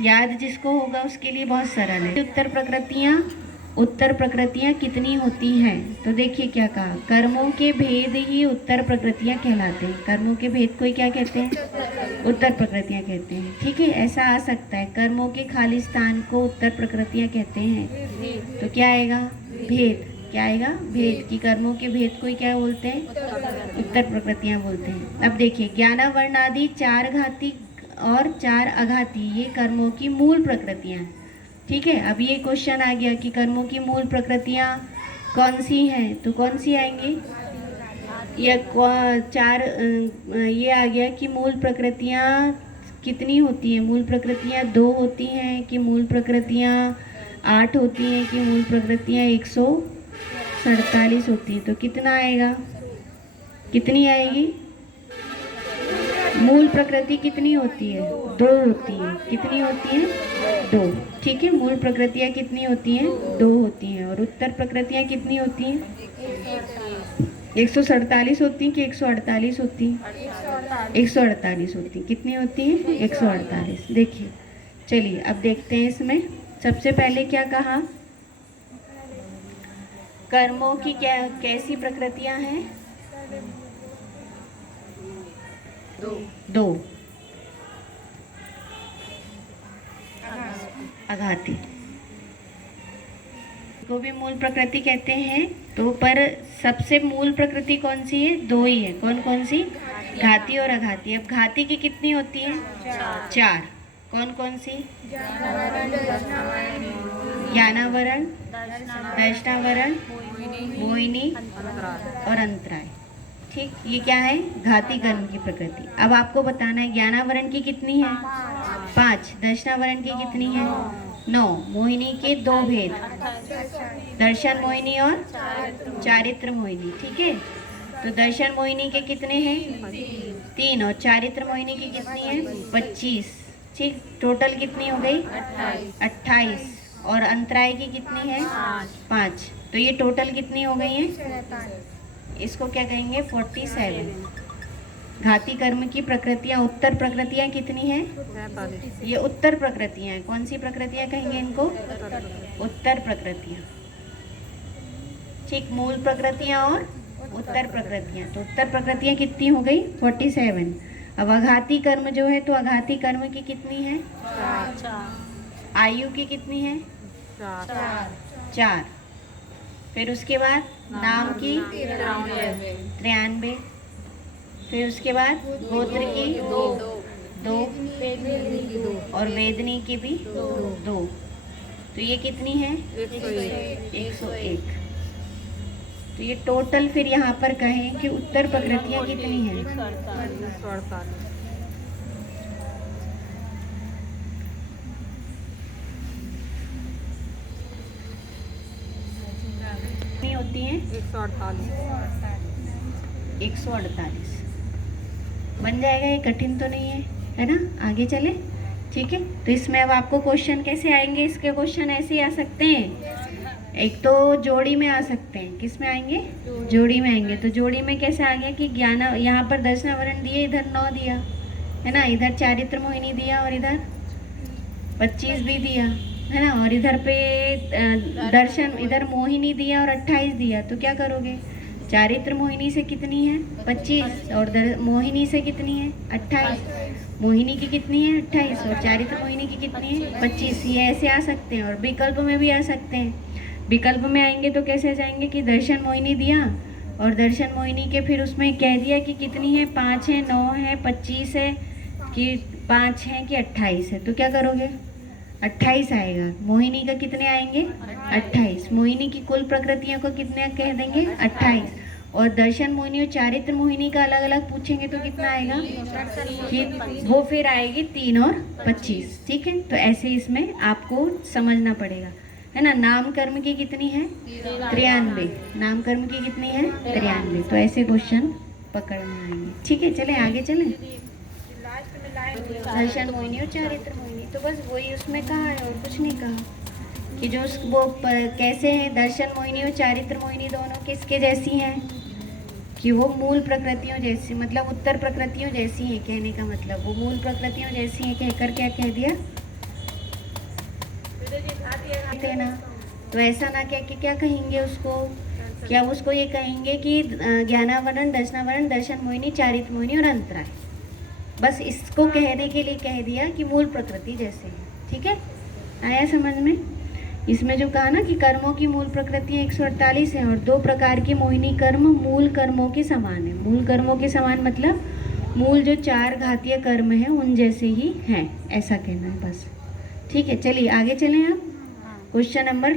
याद जिसको होगा उसके लिए बहुत सरल है। उत्तर प्रकृतियाँ कितनी होती हैं? तो देखिए क्या कहा, कर्मों के भेद ही उत्तर प्रकृतियाँ कहलाते हैं। कर्मों के भेद को ही क्या कहते हैं? उत्तर प्रकृतियाँ कहते हैं। ठीक है, ऐसा आ सकता है, कर्मों के खाली स्थान को उत्तर प्रकृतियाँ कहते हैं। तो क्या आएगा? भेद। क्या आएगा? भेद। की कर्मों के भेद को ही क्या बोलते हैं? उत्तर प्रकृतियाँ बोलते हैं। अब देखिए, ज्ञानावर्ण आदि 4 घाती और 4 अघाती ये कर्मों की मूल प्रकृतियाँ। ठीक है, अब ये क्वेश्चन आ गया कि कर्मों की मूल प्रकृतियाँ कौन सी हैं, तो कौन सी आएंगी? ये आ गया कि मूल प्रकृतियाँ कितनी होती हैं? मूल प्रकृतियाँ 2 होती हैं कि मूल प्रकृतियाँ 8 होती हैं कि मूल प्रकृतियाँ 147 होती हैं? तो कितना आएगा? कितनी आएगी? मूल प्रकृति कितनी होती है? 2 होती है। कितनी होती है? 2। ठीक है, मूल प्रकृतियाँ कितनी होती हैं? 2 होती हैं। और उत्तर प्रकृतियाँ कितनी होती हैं? 147 होती हैं कि 148 होती हैं? 148 होती हैं। कितनी होती हैं? 148। देखिए, चलिए अब देखते हैं इसमें। सबसे पहले क्या कहा, कर्मों की कैसी प्रकृतियाँ हैं? 2 अघाती को भी मूल प्रकृति कहते हैं। तो पर सबसे मूल प्रकृति कौन सी है? 2 ही है। कौन कौन सी? घाती और अघाती। अब घाती की कितनी होती है? 4। कौन कौन सी? ज्ञानावरण, दर्शनावरण, मोहिनी और अंतराय। ठीक, ये क्या है? घाती कर्म की प्रकृति। अब आपको बताना है ज्ञानावरण की कितनी है? 5। दर्शनावरण की कितनी है? 9। मोहिनी के 2 भेद, दर्शन मोहिनी और चारित्र मोहिनी। ठीक है, तो दर्शन मोहिनी के कितने हैं? 3। और चारित्र मोहिनी की कितनी है? 25। ठीक, टोटल कितनी हो गई? 28। और अंतराय की कितनी है? 5। तो ये टोटल कितनी हो गई है? इसको क्या कहेंगे? 47। घाती कर्म की प्रकृतियाँ, उत्तर प्रकृतियाँ कितनी हैं? ये उत्तर प्रकृतियाँ हैं। कौन सी प्रकृतियाँ कहेंगे इनको? उत्तर प्रकृतियाँ। ठीक, मूल प्रकृतियाँ और उत्तर प्रकृतियाँ। तो उत्तर प्रकृतियाँ कितनी हो गई? 47। अब अघाती कर्म जो है, तो अघाती कर्म की कितनी है? 4। आयु की कितनी है? 4। फिर उसके बाद नाम की 93। फिर उसके बाद गोत्र की 2 और वेदनी की भी 2। तो ये कितनी है? 101। तो ये टोटल फिर यहाँ पर कहें कि उत्तर प्रकृतियाँ कितनी हैं? 148। होती हैं 148। बन जाएगा, ये कठिन तो नहीं है ना? आगे चले। ठीक है, तो इसमें अब आपको क्वेश्चन कैसे आएंगे? इसके क्वेश्चन ऐसे ही आ सकते हैं। एक तो जोड़ी में आ सकते हैं। किस में आएंगे? जोड़ी में आएंगे। तो जोड़ी में कैसे आ गया कि ज्ञान, यहाँ पर दर्शनावरण दिए, इधर 9 दिया है ना, इधर चारित्र मोहिनी दिया और इधर 25 भी दिया है ना, और इधर पे दर्शन, इधर मोहिनी दिया और 28 दिया। तो क्या करोगे? चारित्र मोहिनी से कितनी है? 25। और मोहिनी से कितनी है? 28। मोहिनी की कितनी है? 28। और चारित्र मोहिनी की कितनी है? 25। ये ऐसे आ सकते हैं। और विकल्प में भी आ सकते हैं। विकल्प में आएंगे तो कैसे जाएंगे कि दर्शन मोहिनी दिया और दर्शन मोहिनी के फिर उसमें कह दिया कि कितनी है? 5 है, 9 है, 25 है कि 5 है कि 28 है। तो क्या करोगे? 28 आएगा। मोहिनी का कितने आएंगे? 28। मोहिनी की कुल प्रकृतियों को कितने कह देंगे? 28। और दर्शन मोहिनी और चारित्र मोहिनी का अलग अलग पूछेंगे तो कितना आएगा? कि वो फिर आएगी 3 और 25। ठीक है, तो ऐसे इसमें आपको समझना पड़ेगा, है ना। नाम कर्म की कितनी है? 93। नाम कर्म की कितनी है? 93। तो ऐसे क्वेश्चन पकड़ना आएंगे। ठीक है, चले आगे चलें। दर्शन मोहिनी और चारित्र मोहिनी, तो बस वही उसमें कहा है और कुछ नहीं कहा कि जो वो कैसे हैं। दर्शन मोहिनी और चारित्र मोहिनी दोनों किसके जैसी हैं? कि वो मूल प्रकृतियों जैसी, मतलब उत्तर प्रकृतियों जैसी हैं। कहने का मतलब वो मूल प्रकृतियों जैसी हैं। कहकर क्या कह दिया? थे ना, तो ऐसा ना कह के क्या कहेंगे उसको, क्या उसको ये कहेंगे कि ज्ञानावरण, दर्शनावरण, दर्शन मोहिनी, चारित मोहिनी और अंतराय। बस इसको कहने के लिए कह दिया कि मूल प्रकृति जैसे है। ठीक है, आया समझ में? इसमें जो कहा ना कि कर्मों की मूल प्रकृति 148 है और 2 प्रकार की मोहिनी कर्म मूल कर्मों के समान है। मूल कर्मों के समान मतलब मूल जो 4 घातीय कर्म है उन जैसे ही हैं, ऐसा कहना है बस। ठीक है, चलिए आगे चलें आप। Question number